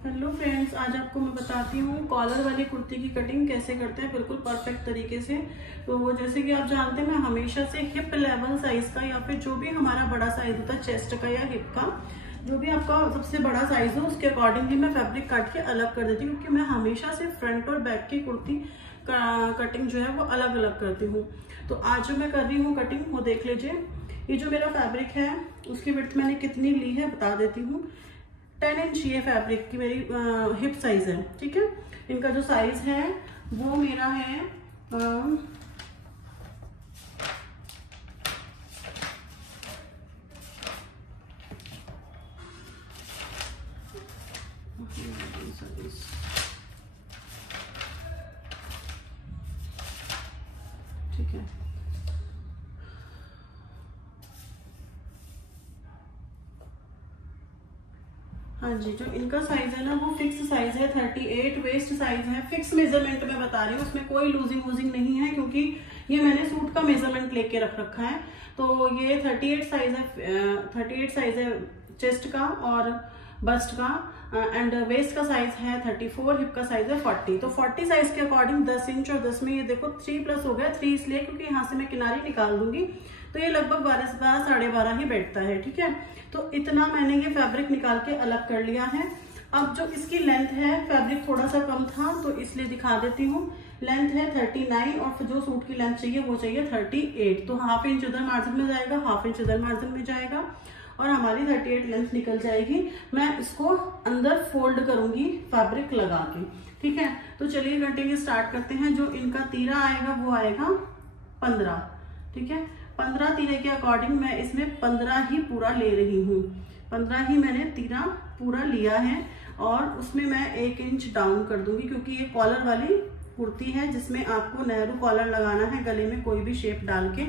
Hello friends, आज आपको मैं बताती हूँ कॉलर वाली कुर्ती की कटिंग कैसे करते हैं बिल्कुल परफेक्ट तरीके से। तो वो जैसे कि आप जानते हैं, मैं हमेशा से हिप लेवल साइज का या फिर जो भी हमारा बड़ा साइज होता है चेस्ट का या हिप का, जो भी आपका सबसे बड़ा साइज हो उसके अकॉर्डिंगली मैं फैब्रिक काट के अलग कर देती हूँ, क्योंकि मैं हमेशा से फ्रंट और बैक की कुर्ती का कटिंग जो है वो अलग अलग करती हूँ। तो आज जो मैं कर रही हूँ कटिंग वो देख लीजिए। ये जो मेरा फैब्रिक है उसकी विड्थ मैंने कितनी ली है बता देती हूँ। 10 इंच ये फैब्रिक की मेरी हिप साइज है, ठीक है। इनका जो साइज है वो मेरा है ठीक है। हाँ जी, जो इनका साइज है ना वो फिक्स साइज है, 38 वेस्ट साइज है। फिक्स मेजरमेंट मैं बता रही हूँ, उसमें कोई लूजिंग वूजिंग नहीं है, क्योंकि ये मैंने सूट का मेजरमेंट लेके रख रखा है। तो ये 38 साइज है, 38 साइज है चेस्ट का और बस्ट का, एंड वेस्ट का साइज है 34, हिप का साइज है 40। तो 40 साइज के अकॉर्डिंग 10 इंच और 10 में ये देखो 3 प्लस हो गया। 3 इसलिए क्योंकि यहाँ से मैं किनारी निकाल दूंगी, तो ये लगभग 12 से 12.5 ही बैठता है, ठीक है। तो इतना मैंने ये फैब्रिक निकाल के अलग कर लिया है। अब जो इसकी लेंथ है, फैब्रिक थोड़ा सा कम था तो इसलिए दिखा देती हूँ। लेंथ है 39 और जो सूट की लेंथ चाहिए वो चाहिए 38। तो हाफ इंच उधर मार्जिन में जाएगा, हाफ इंच उधर मार्जिन में जाएगा और हमारी 38 लेंथ निकल जाएगी। मैं इसको अंदर फोल्ड करूंगी फैब्रिक लगा के, ठीक है। तो चलिए कटिंग स्टार्ट करते हैं। जो इनका तीरा आएगा वो आएगा 15, ठीक है। 15 तीरे के अकॉर्डिंग मैं इसमें 15 ही पूरा ले रही हूँ। 15 ही मैंने तीरा पूरा लिया है और उसमें मैं 1 इंच डाउन कर दूंगी, क्योंकि ये कॉलर वाली कुर्ती है जिसमें आपको नेहरू कॉलर लगाना है। गले में कोई भी शेप डाल के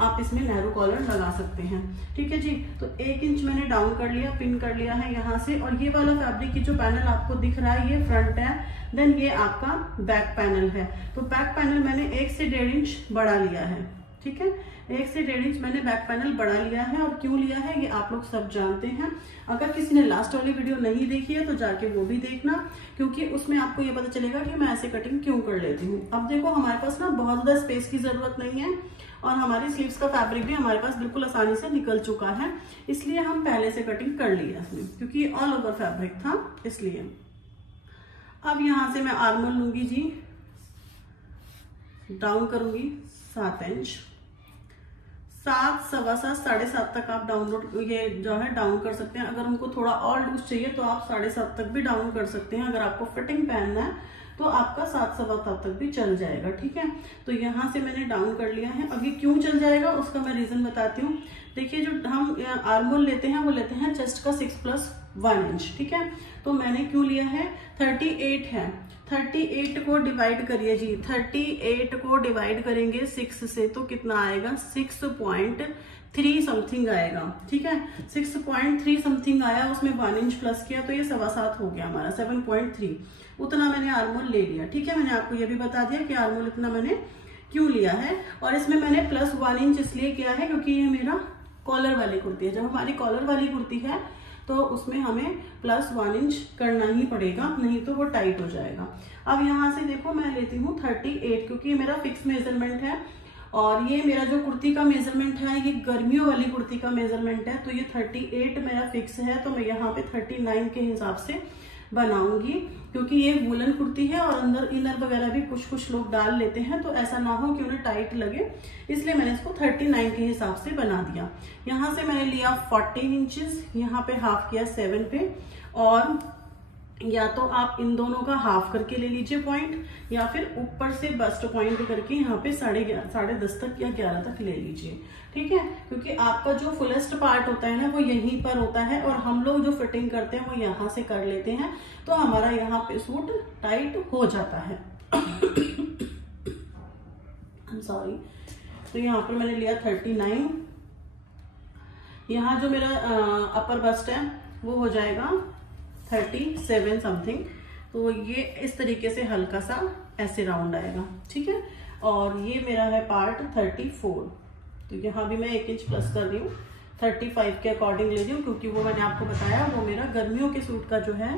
आप इसमें नेहरू कॉलर लगा सकते हैं, ठीक है जी। तो 1 इंच मैंने डाउन कर लिया, पिन कर लिया है यहाँ से। और ये वाला फैब्रिक की जो पैनल आपको दिख रहा है ये फ्रंट है, देन ये आपका बैक पैनल है। तो बैक पैनल मैंने 1 से 1.5 इंच बढ़ा लिया है, ठीक है। 1 से 1.5 इंच मैंने बैक पैनल बढ़ा लिया है। और क्यों लिया है ये आप लोग सब जानते हैं। अगर किसी ने लास्ट वाली वीडियो नहीं देखी है तो जाके वो भी देखना, क्योंकि उसमें आपको ये पता चलेगा कि मैं ऐसे कटिंग क्यों कर लेती हूँ। अब देखो हमारे पास ना बहुत ज्यादा स्पेस की जरूरत नहीं है और हमारी स्लीव्स का फैब्रिक भी हमारे पास बिल्कुल आसानी से निकल चुका है, इसलिए हम पहले से कटिंग कर ली है इसमें, क्योंकि ये ऑल ओवर फैब्रिक था इसलिए। अब यहाँ से मैं आर्मोल लूंगी जी, डाउन करूंगी 7 इंच, 7, 7.25, 7.5 तक आप डाउनलोड ये जो है डाउन कर सकते हैं। अगर उनको थोड़ा और लूज चाहिए तो आप 7.5 तक भी डाउन कर सकते हैं। अगर आपको फिटिंग पहनना है तो आपका 7, 7.25 तक भी चल जाएगा, ठीक है। तो यहाँ से मैंने डाउन कर लिया है। अब ये क्यों चल जाएगा उसका मैं रीजन बताती हूँ। देखिए, जो हम आर्मोल लेते हैं वो लेते हैं चेस्ट का 6+1 इंच, ठीक है। तो मैंने क्यों लिया है, 38 है, 38 को डिवाइड करिए जी। 38 को डिवाइड करेंगे 6 से तो कितना आएगा, 6.3 समथिंग आएगा, ठीक है। 6.3 समथिंग आया, उसमें 1 इंच प्लस किया तो ये 7.25 हो गया हमारा, 7.3। उतना मैंने आर्मोल ले लिया, ठीक है। मैंने आपको ये भी बता दिया कि आर्मोल इतना मैंने क्यों लिया है। और इसमें मैंने +1 इंच इसलिए किया है क्योंकि ये मेरा कॉलर वाली कुर्ती है। जब हमारी कॉलर वाली कुर्ती है तो उसमें हमें +1 इंच करना ही पड़ेगा, नहीं तो वो टाइट हो जाएगा। अब यहाँ से देखो मैं लेती हूँ 38, क्योंकि ये मेरा फिक्स मेजरमेंट है और ये मेरा जो कुर्ती का मेजरमेंट है ये गर्मियों वाली कुर्ती का मेजरमेंट है। तो ये 38 मेरा फिक्स है, तो मैं यहाँ पे 39 के हिसाब से बनाऊंगी, क्योंकि ये वुलन कुर्ती है और अंदर इनर वगैरह भी कुछ लोग डाल लेते हैं, तो ऐसा ना हो कि उन्हें टाइट लगे, इसलिए मैंने इसको 39 के हिसाब से बना दिया। यहाँ से मैंने लिया 14 इंचेस, यहाँ पे हाफ किया 7 पे, और या तो आप इन दोनों का हाफ करके ले लीजिए पॉइंट, या फिर ऊपर से बस्ट पॉइंट करके यहाँ पे 10.5 तक या 11 तक ले लीजिए, ठीक है। क्योंकि आपका जो फुलेस्ट पार्ट होता है ना वो यहीं पर होता है और हम लोग जो फिटिंग करते हैं वो यहाँ से कर लेते हैं, तो हमारा यहाँ पे सूट टाइट हो जाता है। सॉरी। तो यहाँ पर मैंने लिया 39। यहाँ जो मेरा अपर बस्ट है वो हो जाएगा 37 समथिंग। तो ये इस तरीके से हल्का सा ऐसे राउंड आएगा, ठीक है। और ये मेरा है पार्ट 34, तो यहाँ भी मैं 1 इंच प्लस कर रही हूँ। 35 के अकॉर्डिंग ले रही हूँ, क्योंकि वो मैंने आपको बताया वो मेरा गर्मियों के सूट का जो है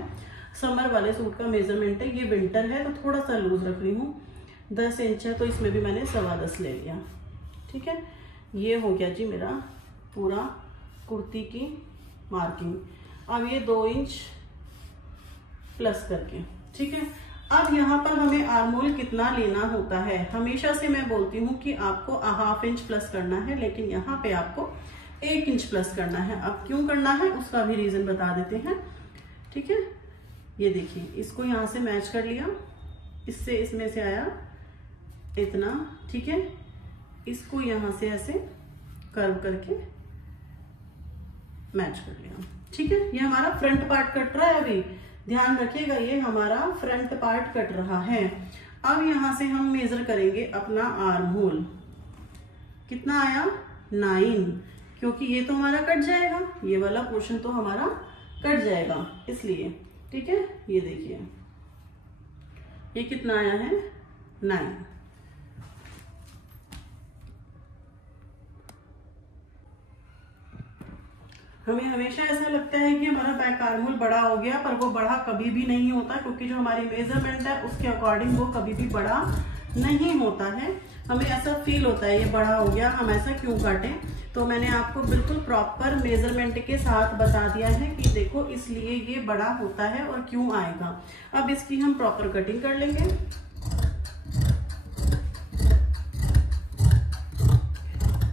समर वाले सूट का मेजरमेंट है, ये विंटर है तो थोड़ा सा लूज रख रही हूँ। 10 इंच है तो इसमें भी मैंने 10.25 ले लिया। ठीक है, ये हो गया जी मेरा पूरा कुर्ती की मार्किंग। अब ये 2 इंच प्लस करके, ठीक है। अब यहाँ पर हमें आर्मोल कितना लेना होता है, हमेशा से मैं बोलती हूँ कि आपको 1/2 इंच प्लस करना है, लेकिन यहाँ पे आपको 1 इंच प्लस करना है। अब क्यों करना है उसका भी रीजन बता देते हैं। ठीक है, ये देखिए, इसको यहाँ से मैच कर लिया, इससे इसमें से आया इतना। ठीक है, इसको यहाँ से ऐसे कर्व करके मैच कर लिया। ठीक है, ये हमारा फ्रंट पार्ट कट रहा है। अभी ध्यान रखिएगा, ये हमारा फ्रंट पार्ट कट रहा है। अब यहां से हम मेजर करेंगे अपना आर्म होल। कितना आया? 9, क्योंकि ये तो हमारा कट जाएगा, ये वाला पोर्शन तो हमारा कट जाएगा इसलिए। ठीक है, ये देखिए ये कितना आया है? 9। हमें हमेशा ऐसा लगता है कि हमारा बैक आर्म होल बड़ा हो गया, पर वो बड़ा कभी भी नहीं होता, क्योंकि जो हमारी मेजरमेंट है उसके अकॉर्डिंग वो कभी भी बड़ा नहीं होता है। हमें ऐसा फील होता है ये बड़ा हो गया, हम ऐसा क्यों काटें। तो मैंने आपको बिल्कुल प्रॉपर मेजरमेंट के साथ बता दिया है कि देखो इसलिए ये बड़ा होता है और क्यों आएगा। अब इसकी हम प्रॉपर कटिंग कर लेंगे।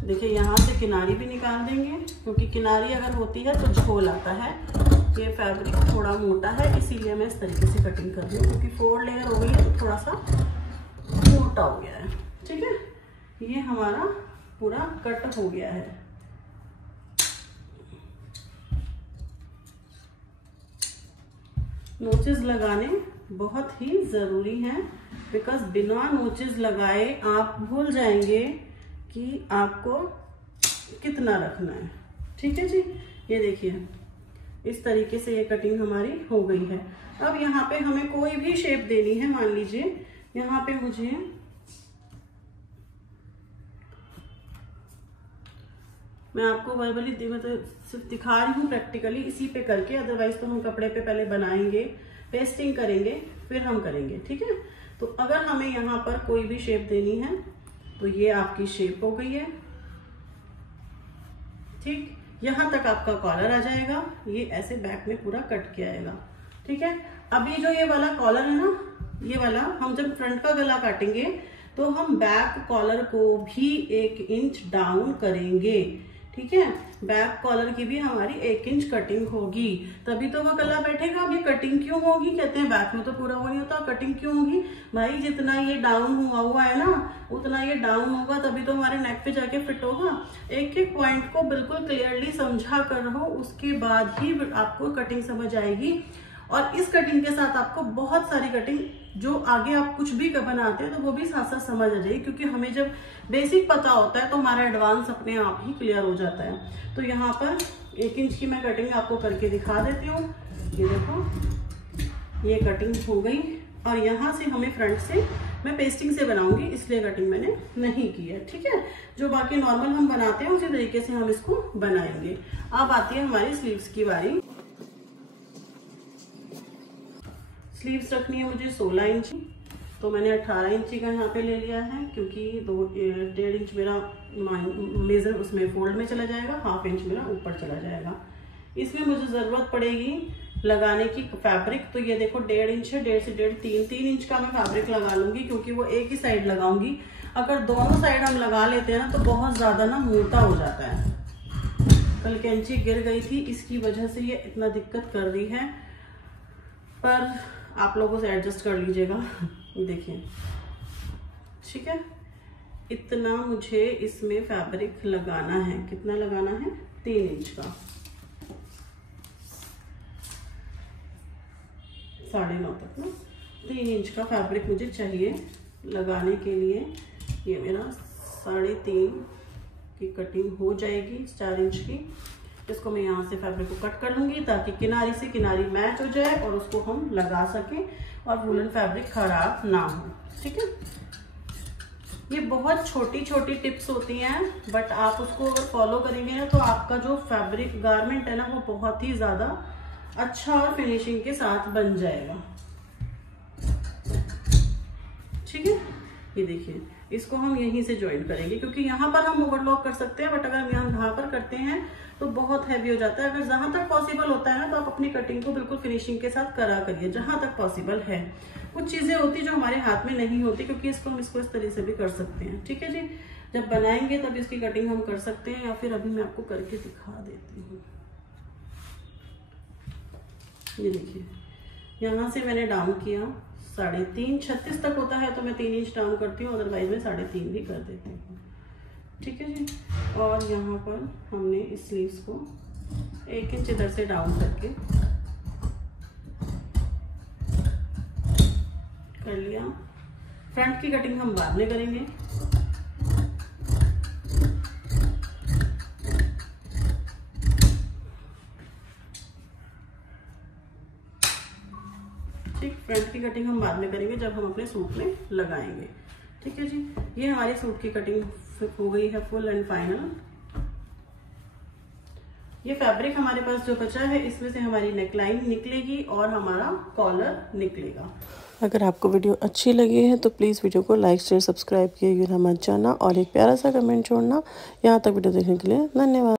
देखिए, यहाँ से किनारी भी निकाल देंगे, क्योंकि किनारी अगर होती है तो झोल आता है। ये फैब्रिक थोड़ा मोटा है, इसीलिए मैं इस तरीके से कटिंग कर रही हूँ, क्योंकि 4 लेयर हो गई है तो थोड़ा सा मोटा हो गया है। ठीक है, ये हमारा पूरा कट हो गया है। नोचेस लगाने बहुत ही जरूरी हैं, बिकॉज बिना नोचेस लगाए आप भूल जाएंगे कि आपको कितना रखना है। ठीक है जी, ये देखिए इस तरीके से ये कटिंग हमारी हो गई है। अब यहाँ पे हमें कोई भी शेप देनी है। मान लीजिए यहाँ पे मुझे मैं आपको वर्बली मतलब सिर्फ दिखा रही हूँ, प्रैक्टिकली इसी पे करके, अदरवाइज तो हम कपड़े पे पहले बनाएंगे, पेस्टिंग करेंगे, फिर हम करेंगे। ठीक है, तो अगर हमें यहाँ पर कोई भी शेप देनी है तो ये आपकी शेप हो गई है। ठीक, यहां तक आपका कॉलर आ जाएगा, ये ऐसे बैक में पूरा कट के आएगा। ठीक है, अभी जो ये वाला कॉलर है ना, ये वाला हम जब फ्रंट का गला काटेंगे तो हम बैक कॉलर को भी 1 इंच डाउन करेंगे। ठीक है, बैक कॉलर की भी हमारी 1 इंच कटिंग होगी, तभी तो वो गला बैठेगा। अब ये कटिंग क्यों होगी, कहते हैं बैक में तो पूरा वो नहीं होता, कटिंग क्यों होगी भाई? जितना ये डाउन हुआ है ना, उतना ये डाउन होगा, तभी तो हमारे नेक पे जाके फिट होगा। एक एक पॉइंट को बिल्कुल क्लियरली समझा कर रहो, उसके बाद ही आपको कटिंग समझ आएगी। और इस कटिंग के साथ आपको बहुत सारी कटिंग जो आगे आप कुछ भी बनाते हैं तो वो भी साथ साथ समझ आ जाएगी, क्योंकि हमें जब बेसिक पता होता है तो हमारा एडवांस अपने आप ही क्लियर हो जाता है। तो यहाँ पर 1 इंच की मैं कटिंग आपको करके दिखा देती हूँ। ये देखो, ये कटिंग हो गई, और यहाँ से हमें फ्रंट से मैं पेस्टिंग से बनाऊंगी, इसलिए कटिंग मैंने नहीं की है। ठीक है, जो बाकी नॉर्मल हम बनाते हैं उसी तरीके से हम इसको बनाएंगे। अब आती है हमारी स्लीव्स की बारी। स्लीव्स रखनी है मुझे 16 इंची, तो मैंने 18 इंची का यहाँ पे ले लिया है, क्योंकि 1.5 इंच मेरा मेजर उसमें फोल्ड में चला जाएगा, 1/2 इंच मेरा ऊपर चला जाएगा। इसमें मुझे ज़रूरत पड़ेगी लगाने की फैब्रिक, तो ये देखो 1.5 इंच है, 1.5 से 1.5 3 इंच का मैं फैब्रिक लगा लूंगी, क्योंकि वो एक ही साइड लगाऊंगी। अगर दोनों साइड हम लगा लेते हैं ना तो बहुत ज़्यादा ना मोटा हो जाता है। कल कैंची गिर गई थी, इसकी वजह से ये इतना दिक्कत कर रही है, पर आप लोगों से एडजस्ट कर लीजिएगा। देखिए, ठीक है, इतना मुझे इसमें फैब्रिक लगाना है। कितना लगाना है? 3 इंच का, 9.5 तक ना 3 इंच का फैब्रिक मुझे चाहिए लगाने के लिए। ये मेरा 3.5 की कटिंग हो जाएगी, 4 इंच की। इसको मैं यहाँ से फैब्रिक को कट कर लूंगी, ताकि किनारी से किनारी मैच हो जाए और उसको हम लगा सकें और वूलन फैब्रिक खराब ना हो। ठीक है, ये बहुत छोटी छोटी टिप्स होती हैं, बट आप उसको अगर फॉलो करेंगे ना तो आपका जो फैब्रिक गारमेंट है ना वो बहुत ही ज़्यादा अच्छा और फिनिशिंग के साथ बन जाएगा। ठीक है, ये देखिए इसको हम यहीं से ज्वाइन करेंगे, क्योंकि यहाँ पर हम ओवरलॉक कर सकते हैं, बट अगर हम यहाँ पर करते हैं तो बहुत हैवी हो जाता है। अगर जहां तक पॉसिबल होता है ना, तो आप अपनी कटिंग को बिल्कुल फिनिशिंग के साथ करा करिए, जहां तक पॉसिबल है। कुछ चीजें होती जो हमारे हाथ में नहीं होती, क्योंकि इसको हम इसको इस तरह से भी कर सकते हैं। ठीक है जी, जब बनाएंगे तब इसकी कटिंग हम कर सकते हैं, या फिर अभी मैं आपको करके दिखा देती हूँ। ये देखिए, यहाँ से मैंने डाउन किया 3.5, 36 तक होता है तो मैं 3 इंच डाउन करती हूँ, अदरवाइज मैं 3.5 भी कर देती हूँ। ठीक है जी, और यहाँ पर हमने इस स्लीव्स को 1 इंच इधर से डाउन करके कर लिया। फ्रंट की कटिंग हम बाद में करेंगे। ठीक, फ्रंट की कटिंग हम बाद में करेंगे जब हम अपने सूट में लगाएंगे। ठीक है जी, ये हमारी सूट की कटिंग हो गई है फुल एंड फाइनल। ये फैब्रिक हमारे पास जो बचा है, इसमें से हमारी नेकलाइन निकलेगी और हमारा कॉलर निकलेगा। अगर आपको वीडियो अच्छी लगी है तो प्लीज़ वीडियो को लाइक शेयर सब्सक्राइब किए मत जाना, और एक प्यारा सा कमेंट छोड़ना। यहाँ तक वीडियो देखने के लिए धन्यवाद।